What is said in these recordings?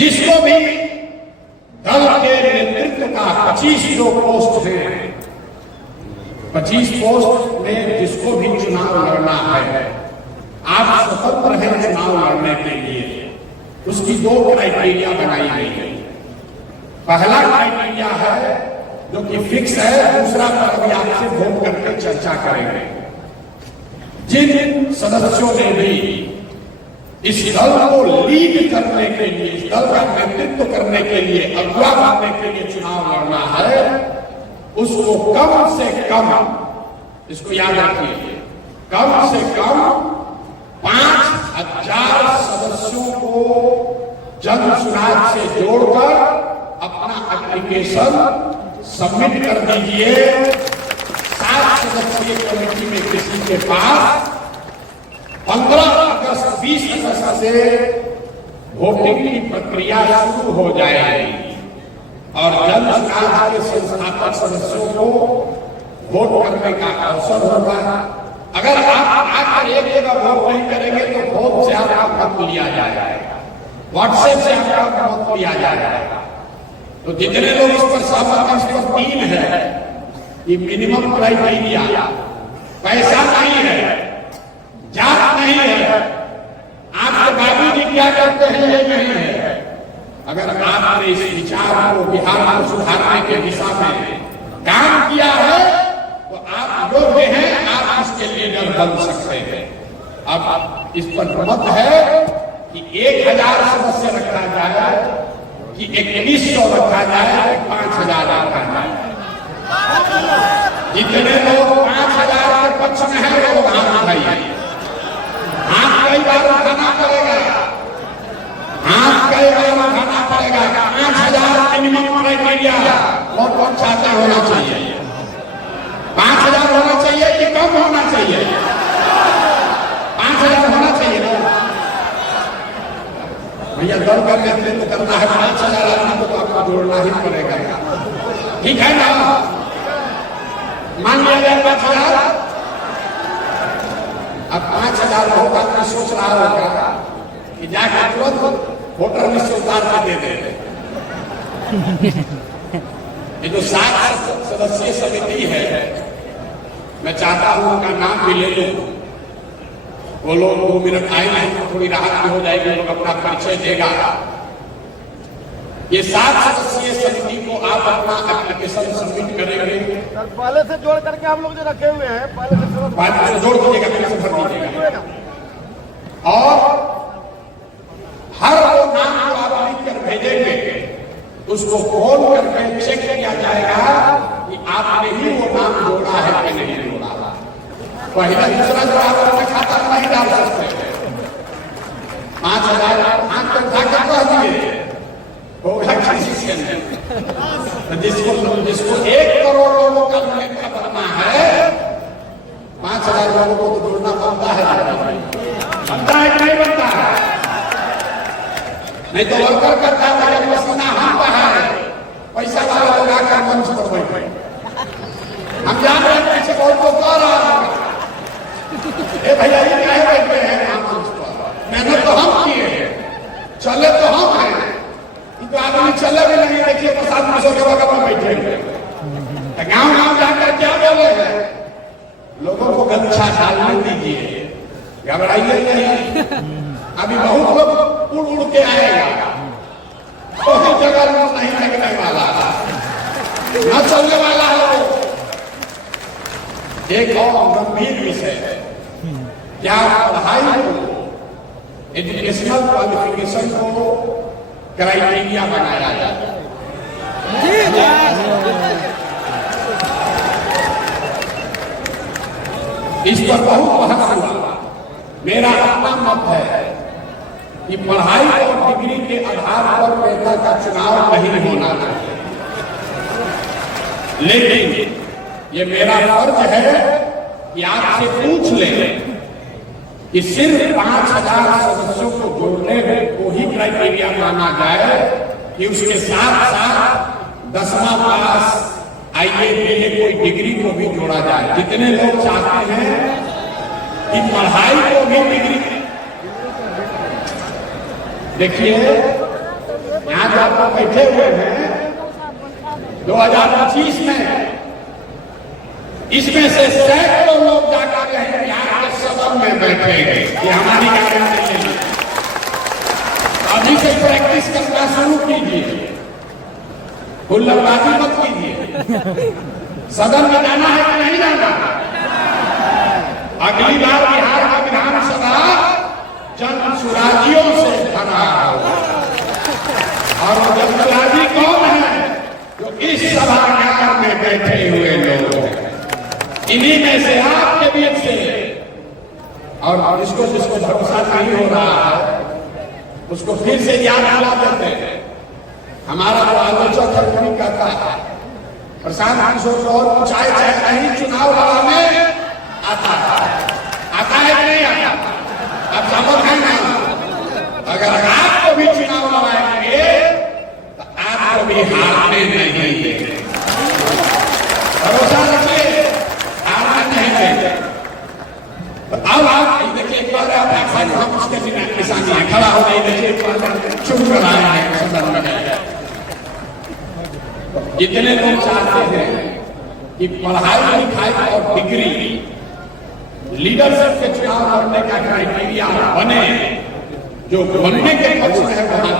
जिसको भी दल के नेतृत्व का 25 जो पोस्ट है, 25 पोस्ट में जिसको भी चुनाव लड़ना है, आप स्वतंत्र हैं चुनाव लड़ने के लिए। उसकी 2 क्राइटेरिया बनाई गई है। पहला क्राइटेरिया है जो कि फिक्स है, दूसरा पर भी आपसे वोट करके चर्चा करेंगे। जिन सदस्यों ने भी इस दल को लीड करने के लिए, इस दल का नेतृत्व करने के लिए, अगुवा बनने के लिए चुनाव लड़ना है, उसको कम से कम, इसको याद रखिए, कम से कम 5000 सदस्यों को जन सुराज से जोड़कर अपना एप्लीकेशन सबमिट कर दीजिए। 7 सदस्यीय कमेटी में किसी के पास 15 अगस्त 20 अगस्त से वोटिंग की प्रक्रिया शुरू हो जाएगी और जन सुराज के संस्थापक सदस्यों को वोट करने का अवसर होगा। अगर आप आकर एक जगह वोट नहीं करेंगे तो वोट से आपका मत लिया जाएगा, व्हाट्सएप से आपका मत लिया जाएगा। तो जितने लोग इस पर सहमत, इस पर 3 है कि मिनिमम क्राइटेरिया, पैसा नहीं है, जात नहीं है, आपके बाबूजी क्या करते हैं ये नहीं है। अगर आपने इस विचार को बिहार को सुधारने के दिशा में काम किया है तो आप योग्य हैं, आप इसके लीडर बन सकते हैं। अब इस पर मत है कि 1000 सदस्य रखा जाए कि 2100 रखा जाए, 5000 रखा जाए। जितने लोग 5000 के पक्ष में है वो हाथ उठाइए। हाथ कई बार उठाना पड़ेगा, हाथ कई बार उठाना पड़ेगा। 5000 मिनिमम क्राइटेरिया कौन चाहता होना चाहिए? 5000 होना चाहिए कि कम होना चाहिए? 5000 होना चाहिए ना भैया। दल का नेतृत्व करना है, 5000 आदमी को तो आपको जोड़ना ही पड़ेगा, ठीक है ना? मान लिया जाए 5000। अब 5000 बहुत आदमी सोच रहा होगा कि जाकर तुरंत वोटर लिस्ट उतार के दे दे। ये जो 7 सदस्यीय समिति है, मैं चाहता हूं उनका नाम भी ले लूं। वो लोग 2 मिनट आएंगे तो थोड़ी राहत भी हो जाएगी, लोग अपना परिचय देगा। ये 7 सदस्यीय समिति को आप अपना एप्लीकेशन सबमिट करेंगे। पहले से जोड़ करके हम लोग जो रखे हुए हैं, पहले से जोड़ दीजिएगा, एप्लीकेशन भर दीजिएगा और हर वो नाम जो आप लिख कर भेजेंगे उसको कॉल करके चेक किया जाएगा कि आपने ही वो नाम जोड़ा है कि नहीं जोड़ा। पहला दूसरा जो आप अपने खाता में नहीं डाल सकते। 5000 हाथ पर उठा कह दिए होगा किसी से नहीं। जिसको 1 करोड़ लोगों का नेता बनना है, 5000 लोगों को तो जोड़ना बनता है कि नहीं बनता है? नहीं तो वर्कर करता है, पसीना हम है, पैसा वाला लगा कर मंच पर बैठे। हम जान रहे हैं पीछे बहुत को कह रहा है भैया ये क्या बैठे हैं मंच पर? मेहनत तो हम किए हैं, चले तो हम हैं, तो आदमी चले भी नहीं। देखिए 50 के बगल में बैठे हैं। गाँव गाँव जाकर क्या बोले हैं? लोगों को गच्छा डालने दीजिए, घबराइए नहीं। अभी बहुत लोग उड़ उड़ के आएगा, कोई जगह नहीं लगने वाला, न चलने वाला है। एक और गंभीर विषय है, क्या पढ़ाई को, एजुकेशनल क्वालिफिकेशन को क्राइटेरिया बनाया जाए। इस पर बहुत बहस हुआ। मेरा अपना मत है कि पढ़ाई और डिग्री के आधार पर नेता का चुनाव नहीं होना चाहिए, लेकिन ये मेरा फर्ज है कि आपसे पूछ लें कि सिर्फ 5000 सदस्यों को जोड़ने में को ही क्राइटेरिया माना जाए कि उसके साथ साथ 10वां पास IAA कोई डिग्री को भी जोड़ा जाए। जितने लोग चाहते हैं कि पढ़ाई को भी डिग्री, देखिए यहाँ जो आप लोग बैठे हुए हैं 2025 में, इसमें से सैकड़ों लोग जाकर कहें बिहार के सदन में बैठेंगे। ये हमारी गारंटी है। अभी से प्रैक्टिस करना शुरू कीजिए, हुल्लड़बाजी मत कीजिए। सदन में जाना है कि नहीं जाना? अगली बार बिहार का विधानसभा जन सुराजियों से भरा होगा। और जन सुराजी कौन है? जो इस सभागार में बैठे हुए लोग हैं, इन्हीं में से आपके बीच से। और जिसको भरोसा नहीं हो रहा है उसको फिर से याद दिला देते हैं। हमारा जो आलोचक है उन्हीं कहता है प्रशांत किशोर और चाहे नहीं चुनाव लड़ाने आता है कि नहीं आता? अब समझ है ना, अगर आपको भी चुनाव लड़ाएंगे तो आपको भी हारने नहीं देंगे। भरोसा रखिए, हारने नहीं देंगे। अब आप देखिए, एक बार हम उसके बिना किसानी है खड़ा हो नहीं, देखिए चुप कर रहा है सदन में। जितने लोग चाहते हैं कि पढ़ाई लिखाई और डिग्री लीडरशिप के चुनाव लड़ने का क्राइटेरिया बने, जो बनने के पक्ष में है वहां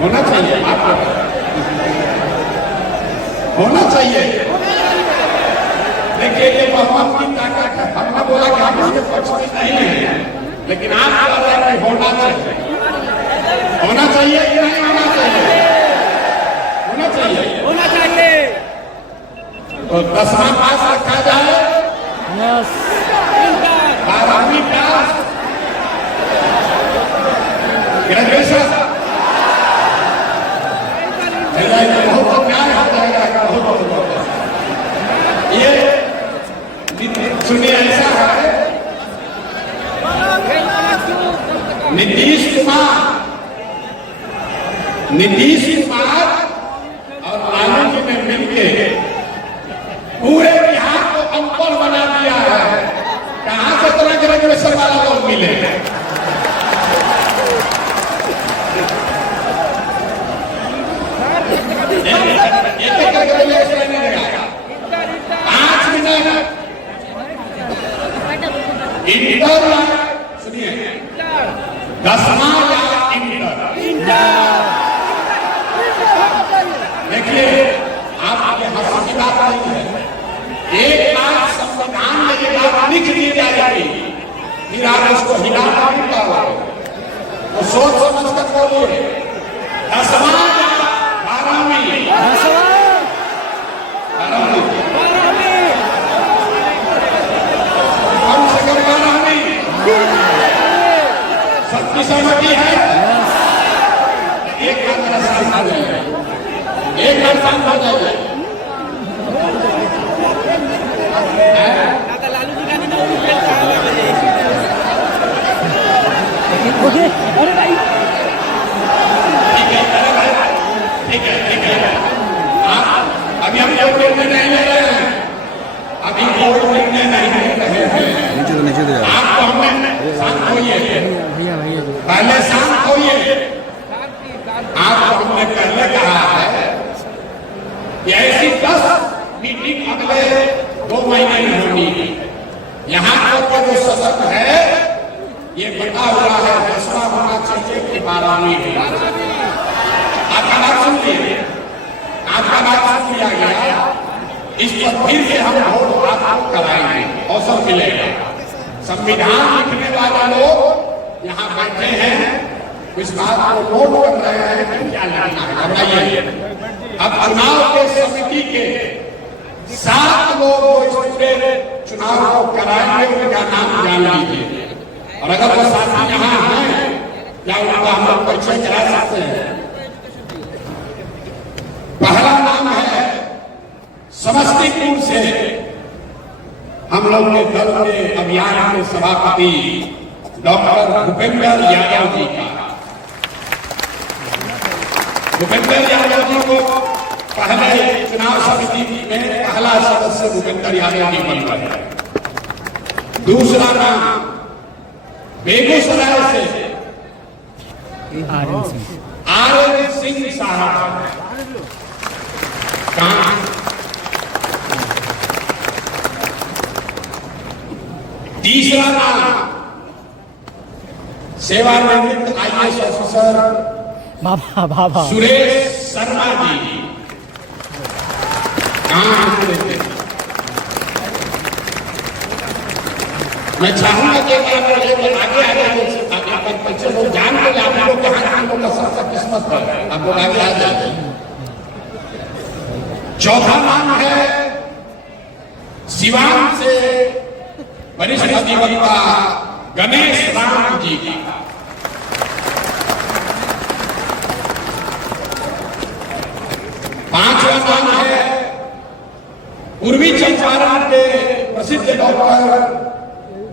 होना चाहिए, आपको होना चाहिए। देखिए ये बहुमत की ताकत है। हमने बोला कि हम इसके पक्ष में नहीं है, लेकिन आप कह रहे हैं होना चाहिए। होना चाहिए कि नहीं होना चाहिए? होना चाहिए, होना चाहिए। तो 10वां पास रखा जाए, 12वीं पास, ग्रेजुएशन, बहुत न्याय हो जाएगा। बहुत ये सुनिए, ऐसा है नीतीश कुमार और लालू जी ने मिलके पूरे बिहार को अनपढ़ बना दिया है। कहां से तरह ग्रेजुएशन वाला लोग मिले? एक ग्रेजुएशन नहीं रहेगा। 5 मिनट इंटर, सुनिए 10वां या इंटर। देखिए आप आगे हंसी की बात नहीं है। एक बार संविधान में ये बात लिख दी जाएगी, फिर आप उसको हिलाना नहीं पाओगे। तो सोच समझ कर बोलिए, 10वां या 12वीं? 12वीं, कम से कम 12वीं। सबकी सहमति है? एक बार मेरा साथ आ जाएगा, एक बार शांत हो जाइए। ठीक है। अभी हम कोई निर्णय नहीं ले रहे हैं, अभी कोई निर्णय नहीं ले रहे हैं। आपको हमने शांत होइए, पहले शांत होइए। आपको हमने पहले कहा है कि ऐसी 10 मीटिंग अगले 2 महीने में होनी। यहाँ का जो सदन है ये बता हुआ है 10वां होना चाहिए कि 12वीं होना चाहिए। आपका बात सुन लीजिए, आपका बात सुन लिया गया। इस पर फिर से हम वोट आपको कराएंगे, अवसर मिलेगा। संविधान लिखने वाले लोग यहाँ बैठे हैं, इस बात को नोट कर रहे हैं कि क्या लिखना है। बताइए, अब चुनाव के समिति के 7 लोग इस पूरे चुनाव को कराएंगे, उनका नाम जान लीजिए। और अगर वो साथी यहाँ हैं, क्या उनका हम लोग परिचय करा सकते हैं? पहला नाम है समस्तीपुर से हम लोग के दल के अभियान के सभापति डॉक्टर भूपेंद्र यादव जी का। भूपेंद्र यादव जी को पहले चुनाव समिति में पहला सदस्य भूपेंद्र यादव जी बन गए। दूसरा नाम बेगूसराय से आर.एन. सिंह साहब कहाँ? तीसरा नाम सेवानिवृत्त IAS ऑफिसर बाबा सुरेश शर्मा जी कहाँ हैं? मैं चाहूंगा कि आगे आगे बच्चे लोग जान के आप लोग कहाँ का सबसे किस्मत है, आप लोग आगे आ जाए। चौथा नाम है सिवान से वरिष्ठ अधिवक्ता गणेश राम जी का। पांचवा नाम है पूर्वी चंपारण के प्रसिद्ध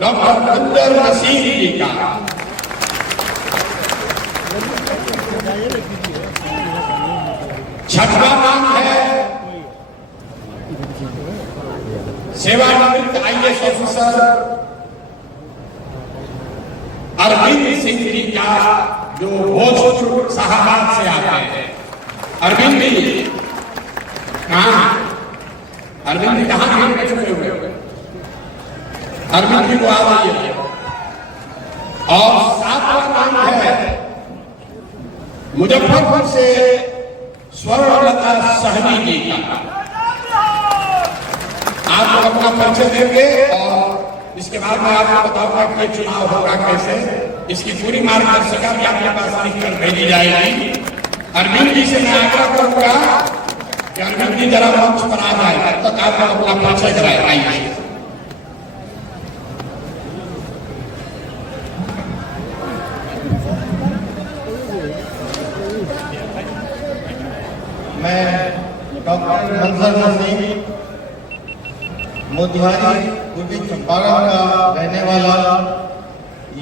डॉक्टर मंजर नसीम जी का। छठवां नाम है सेवानिवृत्त IAS ऑफिसर अरविंद सिंह जी का, जो भोजपुर शाहबाद से आते हैं। अरविंद जी कहाँ? अरविंद जी कहाँ हैं? चुके हुए अरविंद जी को आ रही है। और सातवां नाम है मुजफ्फरपुर से स्वर्णलता सहनी जी का। आप लोग अपना परिचय देंगे और इसके बाद मैं आपको बताऊंगा कि चुनाव होगा कैसे। इसकी पूरी मार्गदर्शिका भी आपके पास लिख कर भेजी जाएगी। अरविंद जी से मैं आग्रह करूंगा कि अरविंद जी जरा मंच पर आ जाए, तब तक आप लोग अपना परिचय कराए। मैं डॉक्टर मंजर नसीम मोतिहारी पूर्वी चंपारण का रहने वाला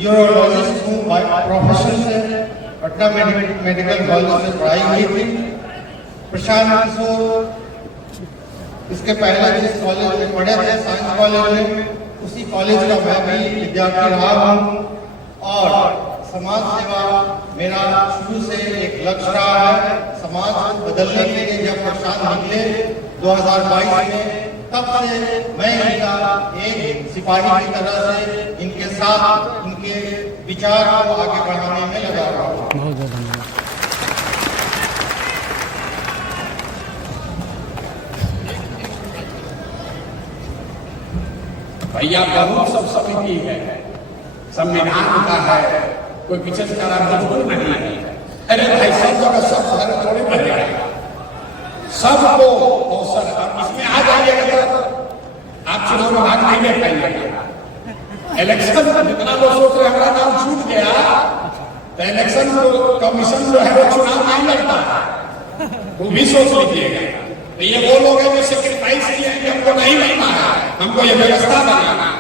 यूरोलॉजिस्ट हूँ बाय प्रोफेशन से। पटना मेडिकल कॉलेज से पढ़ाई हुई थी। प्रशांत किशोर इसके पहले जिस कॉलेज में पढ़े थे, साइंस कॉलेज में, उसी कॉलेज का मैं भी विद्यार्थी रहा हूँ। और समाज सेवा मेरा शुरू से एक लक्ष्य रहा है। समाज को बदलने के लिए जब प्रशांत निकले 2022 में, तब से मैं इनका एक सिपाही की तरह से इनके साथ इनके विचार को आगे बढ़ाने में लगा रहा हूँ। बहुत बहुत धन्यवाद। भैया बहुत सब समिति है, संविधान का है, कोई पीछे से करा मजबूर नहीं है। अरे भाई सब जगह सब घर थोड़े बनेगा, सबको अवसर। अब इसमें आ जाइएगा तो आप चुनाव में भाग नहीं ले पाएंगे। इलेक्शन में जितना लोग सोच रहे हमारा नाम छूट गया, तो इलेक्शन कमीशन जो है वो चुनाव नहीं लड़ता, वो भी सोच लीजिएगा। तो ये वो लोग हैं जो सेक्रीफाइस किए हैं कि हमको नहीं बनना है, हमको ये व्यवस्था बनाना है।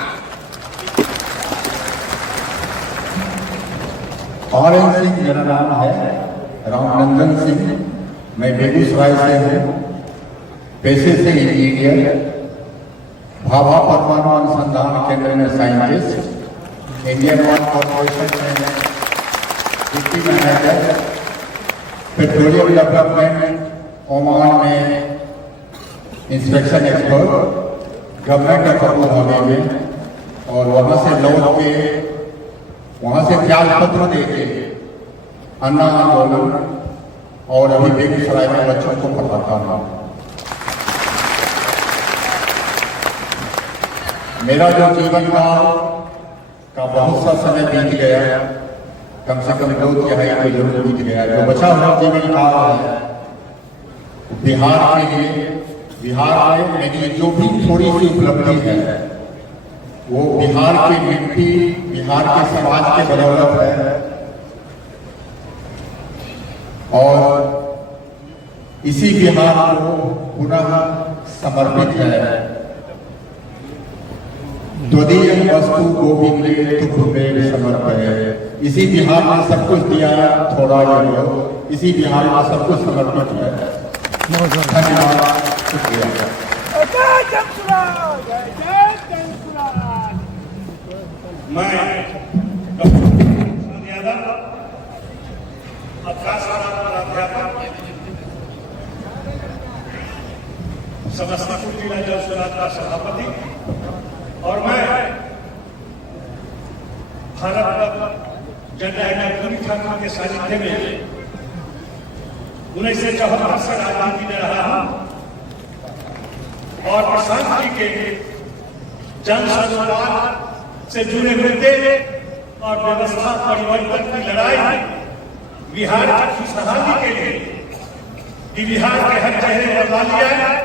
आर.एन. सिंह मेरा नाम है, रामनंदन सिंह। मैं बेगूसराय से हूँ, पेशे से इंजीनियर, भाभा परमाणु अनुसंधान केंद्र में साइंटिस्ट, इंडियन ऑयल कॉर्पोरेशन में deputy manager, Petroleum Development Oman में inspection expert, government of Abu Dhabi में, और वहाँ से लौट के वहाँ से त्याग पत्र देके अन्ना आंदोलन और अभी बेगूसराय में बच्चों को पढ़ाता हूँ। मेरा जो जीवन का बहुत सा समय बीत गया, कम से कम 2 तिहाई तो जरूर बीत गया। जो बचा हुआ जीवन काल है बिहार के लिए, बिहार में मेरी जो भी थोड़ी सी उपलब्धि है वो बिहार की मिट्टी, बिहार के समाज के बदौलत है। और इसी बिहार को पुनः समर्पित है। द्वितीय वस्तु गोविंदे तुभ्यं समर्पये। इसी बिहार में सब कुछ दिया, थोड़ा ही इसी बिहार में सब कुछ समर्पित है। धन्यवाद, शुक्रिया। मैं डॉक्टर यादव प्राध्यापक, समस्तीपुर जिला जल सुराज का सभापति, और मैं भारत रत्न जननायक कर्पूरी ठाकुर के सानिध्य में 1974 से राजनीति में रहा हूं और प्रशांत जी के जन संवाद से जुड़े मुद्दे और व्यवस्था परिवर्तन की लड़ाई बिहार की खुशहाली के लिए कि बिहार के हर चेहरे पर लाली आए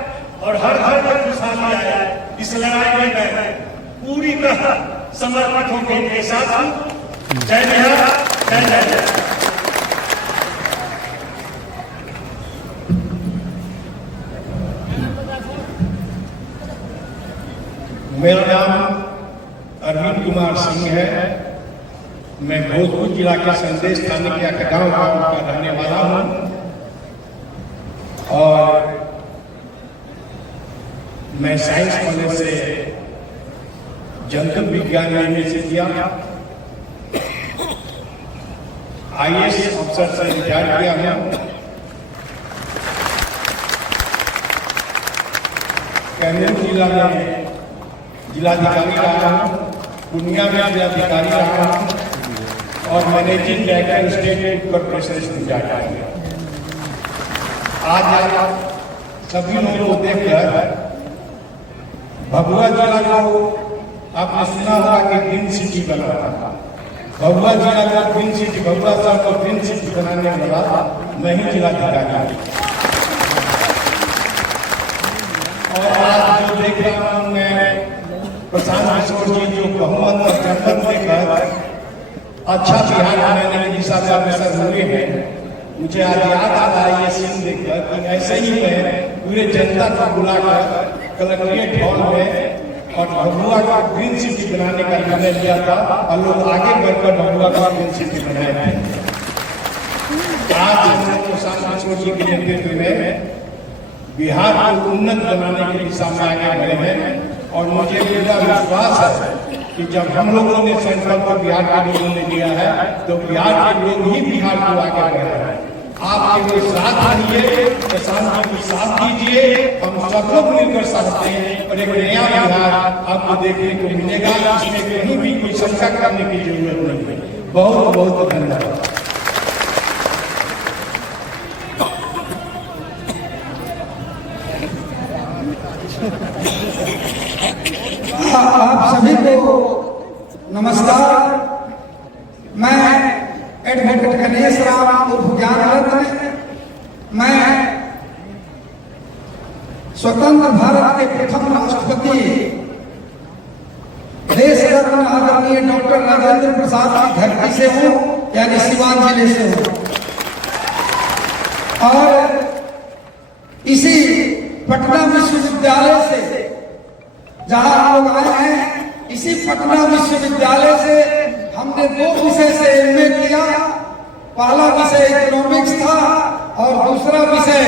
और हर घर में खुशहाली आए, इस लड़ाई में मैं पूरी तरह समर्पित होकर इनके साथ हूं। जय बिहार, जय जय। मेरा नाम अरविंद कुमार सिंह है। मैं भोजपुर जिला के संदेश थाने के अकगांव गांव का रहने वाला हूं और मैं साइंस कॉलेज से जंतु विज्ञान में से किया, IAS अफसर से रिटायर किया हूं। कैमूर जिला में जिलाधिकारी रहा हूं, पूर्णिया में जिलाधिकारी रहा हूं और मैनेजिंग डायरेक्टर स्टेट कॉर्पोरेशन जाता है। आज सभी लोगों को देखकर भभुआ जिला को आपने सुना होगा कि ग्रीन सिटी बना था। भभुआ जिला का ग्रीन सिटी, भभुआ शहर को ग्रीन सिटी बनाने वाला मैं ही जिलाधिकारी। और आज जो देख रहा हूं मैं प्रशांत किशोर जी जो बहुमत और जनमत देकर अच्छा बिहार बनाने की दिशा में अग्रसर हुए हैं, मुझे आज याद आ रहा है ये सीन देखकर कि ऐसे ही मैं पूरे जनता को बुलाकर कलेक्ट्रेट हॉल में और भभुआ का ग्रीन सिटी बनाने का निर्णय लिया था और लोग आगे बढ़कर भभुआ का ग्रीन सिटी बनाए थे। आज हम लोग प्रशांत किशोर जी के नेतृत्व में बिहार को उन्नत बनाने की दिशा में आगे बढ़े हैं और मुझे पूरा विश्वास है कि जब हम लोगों ने संकल्प बिहार के लोगों ने लिया है तो बिहार के लोग ही बिहार को आगे बढ़ रहे हैं। आप केवल साथ दीजिए, प्रशांत जी को साथ दीजिए, हम सब लोग मिलकर सकते हैं और एक नया बिहार आपको देखने को मिलेगा। इसमें कहीं भी कोई शंका करने की जरूरत नहीं है। बहुत बहुत धन्यवाद। आप सभी को नमस्कार। मैं एडवोकेट गणेश राम उर्फ ज्ञान रत्न, मैं स्वतंत्र भारत के प्रथम राष्ट्रपति देश रत्न आदरणीय डॉक्टर राजेंद्र प्रसाद की धरती से हूँ, यानी सिवान जिले से हूँ। और इसी पटना विश्वविद्यालय से जहां हम लोग आए हैं, इसी पटना विश्वविद्यालय से हमने 2 विषय से MA किया। पहला विषय इकोनॉमिक्स था और दूसरा विषय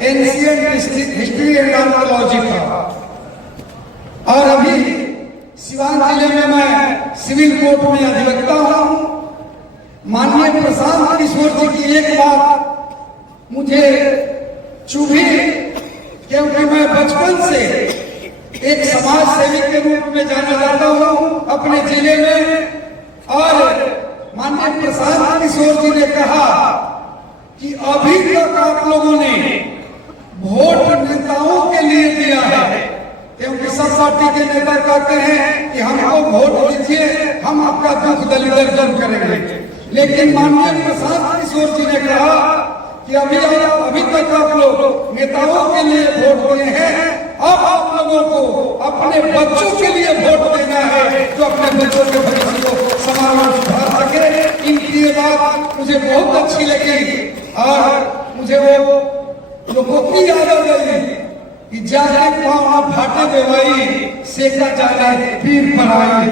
एंशिएंट हिस्ट्री एंड आर्कियोलॉजी था। और अभी सिवान जिले में मैं सिविल कोर्ट में अधिवक्ता हूं। माननीय प्रशांत किशोर जी की एक बात मुझे चुभी, क्योंकि मैं बचपन से एक समाज सेवी के रूप में जाना जाता हूं अपने जिले में। और माननीय प्रशांत किशोर जी ने कहा कि अभी तक आप लोगों ने वोट नेताओं के लिए दिया है, क्योंकि सब पार्टी के नेता कहते हैं कि हमको वोट दीजिए, हम आपका दुख दलिदर दूर करेंगे। लेकिन माननीय प्रशांत किशोर जी ने कहा कि अभी तक आप लोग नेताओं के लिए वोट दिए हैं, अब आप लोगों को अपने बच्चों के लिए वोट देना है जो अपने बच्चों के भविष्य को समाज में सुधार सके। इनकी ये बात मुझे बहुत अच्छी लगी और मुझे वो लोगों की याद आ गई कि जाके पाँव भाटे बेवाई सेका जाने पीर पर आई।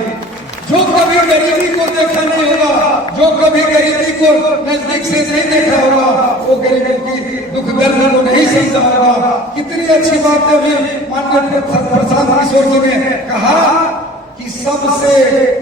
जो कभी गरीबी को देखा नहीं होगा, जो कभी गरीबी को नजदीक से नहीं देखा होगा, वो गरीबों की दुख दर्द को नहीं समझा होगा। कितनी अच्छी बात है अभी माननीय प्रशांत किशोर जी ने कहा कि कि सबसे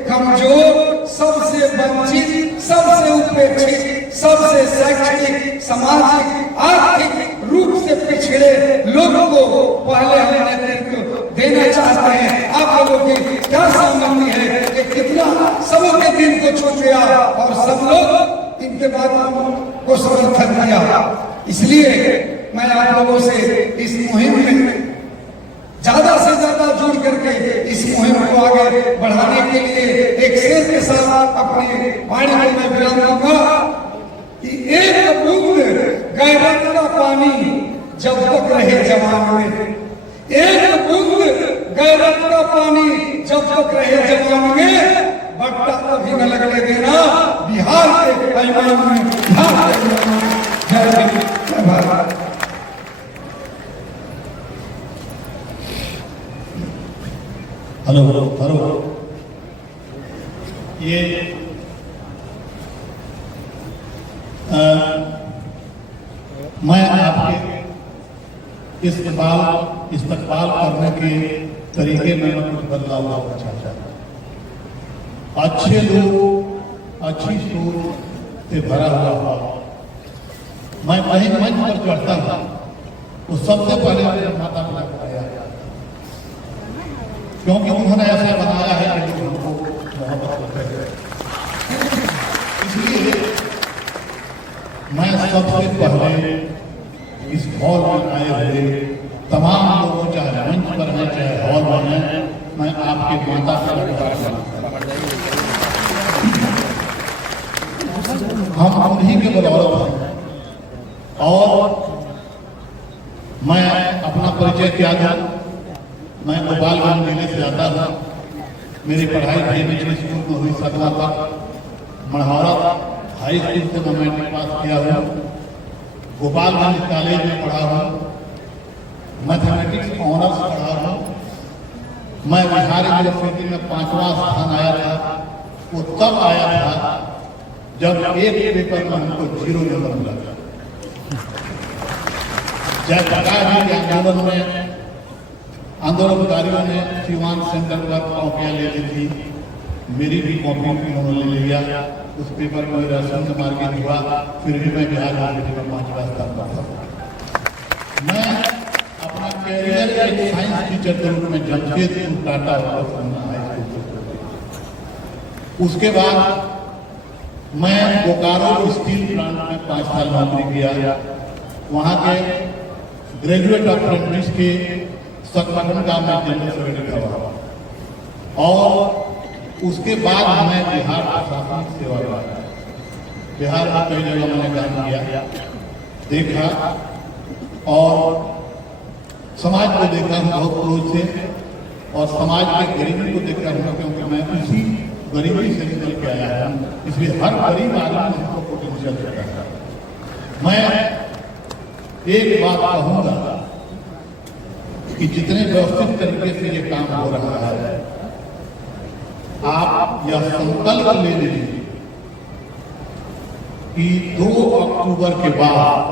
कमजोर, सबसे वंचित, सबसे उपेक्षित, सबसे शैक्षणिक, सामाजिक, आर्थिक रूप से पिछड़े लोगों को पहले हम नेतृत्व देना चाहते हैं। आप लोगों की क्या सहमति है कि कितना सबों के दिन को छूट गया और सब लोग इनके बातों को समर्थन किया। इसलिए मैं आप लोगों से इस मुहिम में ज्यादा से ज्यादा जुड़ करके इस मुहिम को आगे बढ़ाने के लिए एक शेर के साथ अपनी वाणी को मैं विराम दूंगा कि एक बूंद गैरत का पानी जब तक रहे जवान में, एक बूंद गैरत का पानी जब तक रहे जवान में, बट्टा कभी न लगने देना बिहार के पैमान में, बिहार के पैमान में। जय हिंद, जय भारत। हेलो हेलो, ये मैं आपके इस्तकबाल करने के तरीके में कुछ बदलाव लाना चाहता हूँ। अच्छे लोग, अच्छी सोच से भरा हुआ मैं कहीं मंच पर चढ़ता हूँ तो सबसे पहले मेरे माता पिता को आया, क्योंकि उन्होंने ऐसा बनाया है कि लोग हमको मोहब्बत करते हैं। इसलिए मैं सबसे पहले इस हॉल में आए हुए तमाम लोगों, चाहे मंच पर है चाहे हॉल में है, मैं आपके माता पिता हम उन्हीं के बदौलत हैं। और मैं अपना परिचय क्या दूं, मैं गोपालगंज जिले से आता हूँ। मेरी पढ़ाई DMH स्कूल में हुई 7वां तक, मढ़ौरा हाई स्कूल से मैं मैट्रिक पास किया हूँ, गोपालगंज कॉलेज में पढ़ा हूँ, मैथमेटिक्स ऑनर्स पढ़ा हूँ। मैं बिहार यूनिवर्सिटी में 5वां स्थान आया था। वो तब आया था जब एक पेपर में हमको 0 नंबर मिला था। जयप्रकाश जी के आंदोलन में आंदोलनकारियों ने सीवान सेंटर पर कॉपियां ले ली थी, मेरी भी कॉपी उन्होंने ले लिया। उस पेपर में मेरा शून्य मार्किंग हुआ, फिर भी मैं बिहार यूनिवर्सिटी में 5वां स्थान पर था। मैं अपना कैरियर एक साइंस टीचर के रूप में जमशेदपुर टाटा हाई स्कूल, उसके बाद मैं बोकारो स्टील प्लांट में 5 साल नौकरी किया। वहाँ के ग्रेजुएट अप्रेंटिस के संगठन का मैं जनरल सेक्रेटरी हुआ और उसके बाद मैं बिहार प्रशासनिक सेवा किया। बिहार में कई जगह मैंने काम किया, देखा और समाज को देखा हूँ बहुत रोज से, और समाज के गरीबी को देखा हूँ, क्योंकि मैं उसी गरीबी से निकल के आया हूँ। इसलिए हर गरीब आदमी हमको पोटेंशियल देता है। मैं एक बात कहूंगा कि जितने व्यवस्थित तरीके से ये काम हो रहा है, आप यह संकल्प ले लीजिए कि 2 अक्टूबर के बाद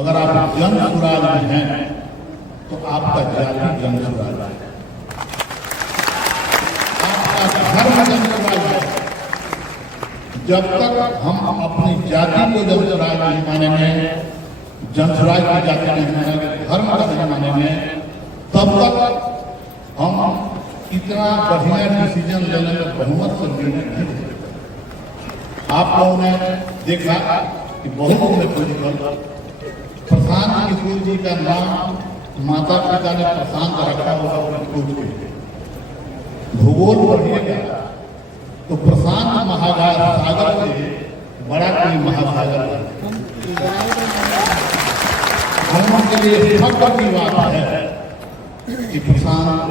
अगर आप जन सुराज में हैं तो आपका जाति जन सुराज है, आपका धर्म जन सुराज है। जब तक हम अपनी जाति को जन सुराज नहीं मानेंगे, जनसुराज की जाति नहीं मानेंगे, धर्म का नहीं मानेंगे, तब तक हम इतना बढ़िया डिसीजन लेने में बहुमत से निर्णय नहीं ले सकते। आप लोगों ने देखा कि बहुत में प्रशांत किशोर जी का नाम माता पिता ने प्रशांत रखा होगा खोज के। भूगोल पढ़िएगा तो प्रशांत महासागर से बड़ा कोई महासागर है। हम के लिए फख्र की बात है कि प्रशांत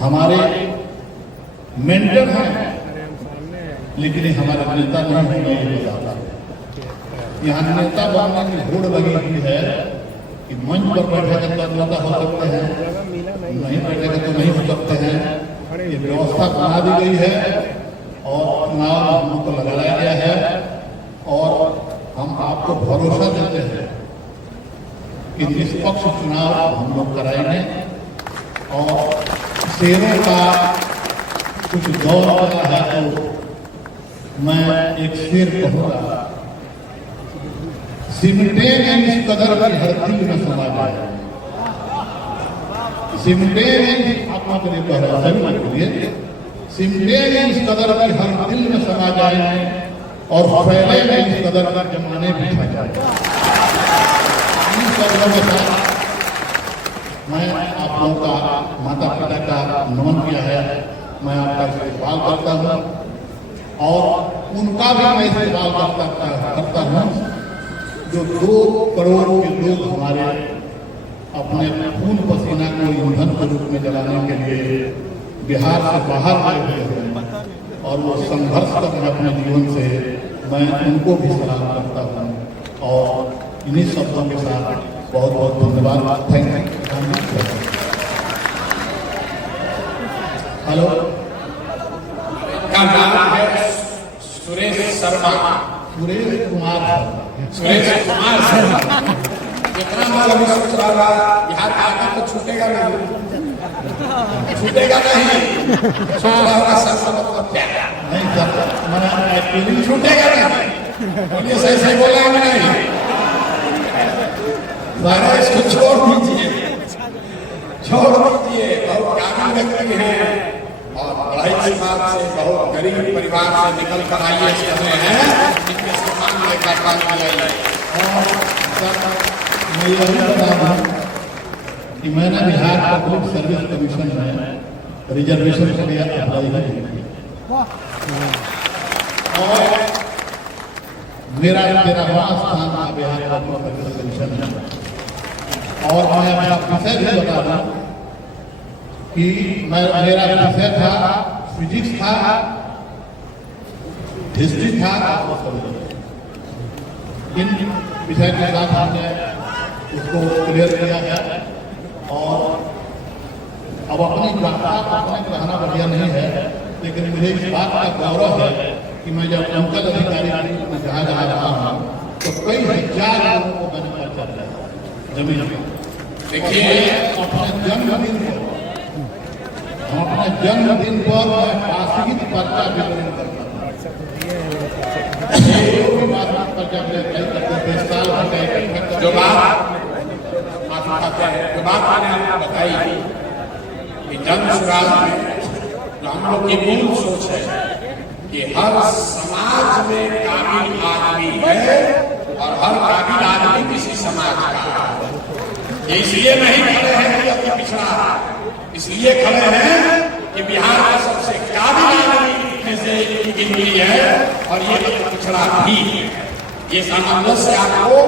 हमारे मेंटर हैं, लेकिन हमारे नेता नहीं होने जाता। यहाँ नेता बनने की होड़ लगी हुई है कि मंच पर बैठे तो नेता हो सकते हैं, नहीं बैठेगा तो नहीं हो सकते हैं। ये व्यवस्था बना दी गई है और चुनाव हम लोग को लगाया गया है, और हम आपको भरोसा देते हैं कि निष्पक्ष चुनाव हम लोग कराएंगे और शेरों का कुछ दौर चला है तो मैं एक शेर कहूँगा। सिमटे में इस कदर की हर दिल में समा जाए, सिमटे में आप कह रहे हैं, सिमटे में इस कदर की हर दिल में समा जाए और फैले में इस कदर का जमाने में छा जाए। इन शब्दों के साथ मैं आप लोगों का माता पिता का नमन किया है, मैं आपका इस्तेमाल करता हूँ और उनका भी मैं इस्तेमाल करता हूँ जो 2 करोड़ के लोग हमारे अपने खून पसीना को ईंधन के रूप में जलाने के लिए बिहार से बाहर आए हुए हैं और वो संघर्ष करते हैं अपने जीवन से, मैं उनको भी सलाम करता हूँ और इन्हीं शब्दों के साथ बहुत बहुत धन्यवाद। Thank you. हेलो, का नाम है सुरेश शर्मा, सुरेश कुमार शर्मा। जितना माल अभी सोच रहा बिहार का आगे तो छूटेगा नहीं, छूटेगा नहीं, सोच रहा होगा सबका मतलब क्या नहीं सर, मैंने छूटेगा नहीं, बोलिए सही सही बोला है नहीं, सारा इसको छोड़ दीजिए, बहुत काबिल व्यक्ति हैं और बड़ाई समाज से, बहुत गरीब परिवार से निकल कर आइए हैं, इनके सम्मान लेकर काम किया। और मैं यही बता दूं कि मैंने बिहार पब्लिक सर्विस कमीशन में रिजर्वेशन के लिए अप्लाई की और मेरा 13वां स्थान था बिहार पब्लिक सर्विस कमीशन में। और मैं अपना विषय भी बता दूं कि मेरा विषय था फिजिक्स था, हिस्ट्री था, इन विषय के साथ हमने उसको क्लियर किया है और अब अपनी गाथा अपने कहना बढ़िया नहीं है, लेकिन मुझे इस बात का गौरव है कि मैं जब अंचल अधिकारी में जहाँ जहाँ रहा हूँ तो कई हजार लोगों को मैंने पर्चा दिया जमीन में। देखिए, अपने जन्मदिन पर मैं वार्षिक पर्चा वितरण करता जो बात मैंने आपको बताई कि जन सुराज में जो हम लोग की मूल सोच है कि हर समाज में काबिल आदमी है और हर काबिल आदमी किसी समाज का। इसलिए नहीं खड़े हैं कि अति पिछड़ा, इसलिए खड़े हैं कि बिहार का सबसे काबिल आदमी में से गिनती है और ये अति पिछड़ा भी है। ये सामंजस्य आपको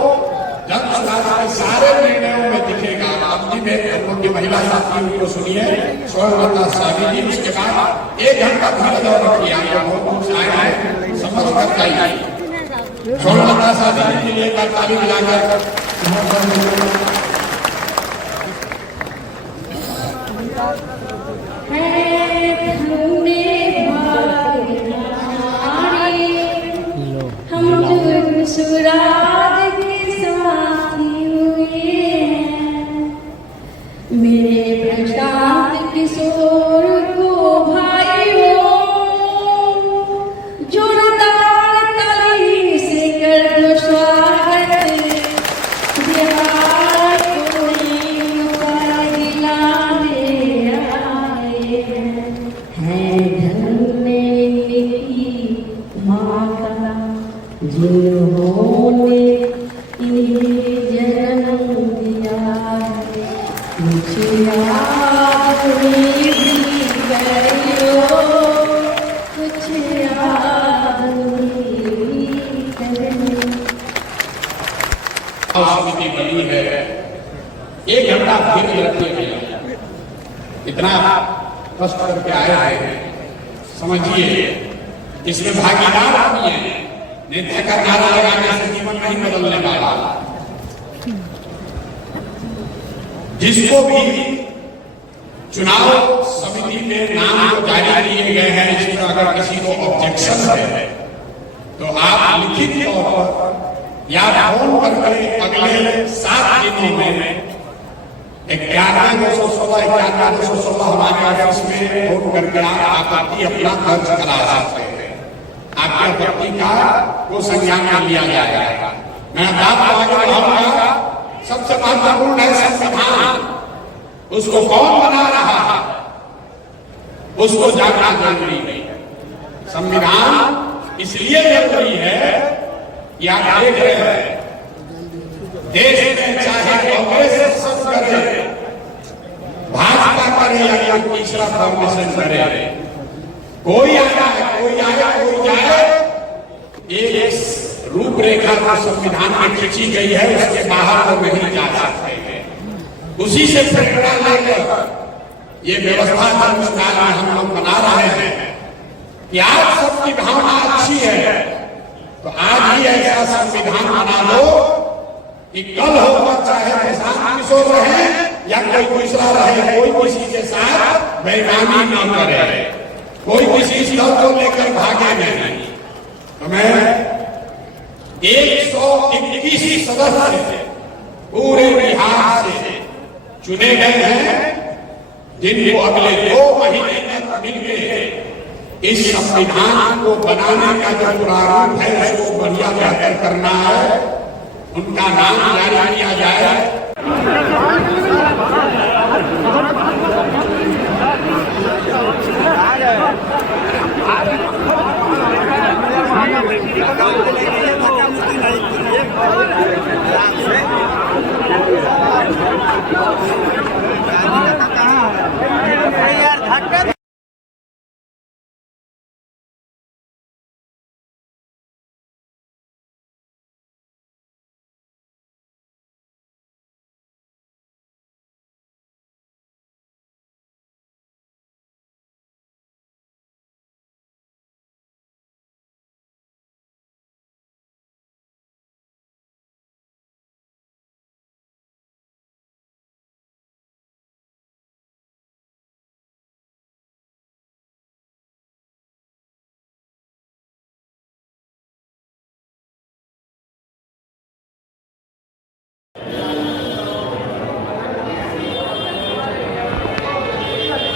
जन सुराज के सारे निर्णयों में दिखेगा। अपनी में हम लोग की महिला साथियों को सुनिए, स्वर्णलता साहब जी, उसके बाद 1 घंटा धैर्य दौर रखिए, आप बहुत कुछ आए हैं समझ कर चाहिए। स्वर्णलता साहब जी के लिए ताली बजाकर हम सुराज के साथी हुए हैं, मेरे प्रशांत किशोर को भाइयों जोरदार ताली से कर दो स्वागत। बिहार को दिलाने आए हैं धन्य की माता जिन्होंने इन्हें जन्म दिया है। मुझे याद भी करियो, कुछ याद भी करियो। समिति बनी है, 1 घंटा धीरे रखिए, इतना कष्ट करके आए हैं, समझिए इसमें भागीदार भी है। नेता का नारा लगाने से जीवन नहीं बदलने वाला। जिसको भी चुनाव समिति के नाम जारी किए गए हैं, इसमें अगर किसी को ऑब्जेक्शन है तो आप लिखित तौर पर या फोन करके अगले 7 दिनों में 91-216 हमारे ऑफिस में फोन करके आप आपत्ति अपना दर्ज करा सकते हैं। आपकी आपत्ति का वो संज्ञान में लिया जाएगा। मैं बात आगे बढ़ाऊंगा। सबसे महत्वपूर्ण है संविधान। उसको कौन बना रहा है, उसको जानना जरूरी है। संविधान इसलिए जरूरी है कि आप देख रहे हैं देश में चाहे कांग्रेस शासन करे, भाजपा करे या कोई तीसरा फॉर्मेशन करे, कोई आया कोई जाए, एक रूपरेखा जो संविधान में खींची गई है उसके बाहर वो नहीं जा सकते हैं। उसी से प्रेरणा लेकर ये व्यवस्था संविधान में हम लोग बना रहे हैं कि आज सबकी भावना अच्छी है तो आज ही ऐसा संविधान बना लो कि कल होगा चाहे प्रशांत किशोर रहे या कोई दूसरा रहे, कोई किसी के साथ बेईमानी न करे, कोई किसी दल को लेकर भागे नहीं। तो मैं 121 सदस्य पूरे बिहार से चुने गए हैं जिनको अगले 2 महीने तक मिलकर इस संविधान को बनाने का जो प्रारूप है उसको बढ़िया बेहतर करना है। उनका नाम जारी किया जाए।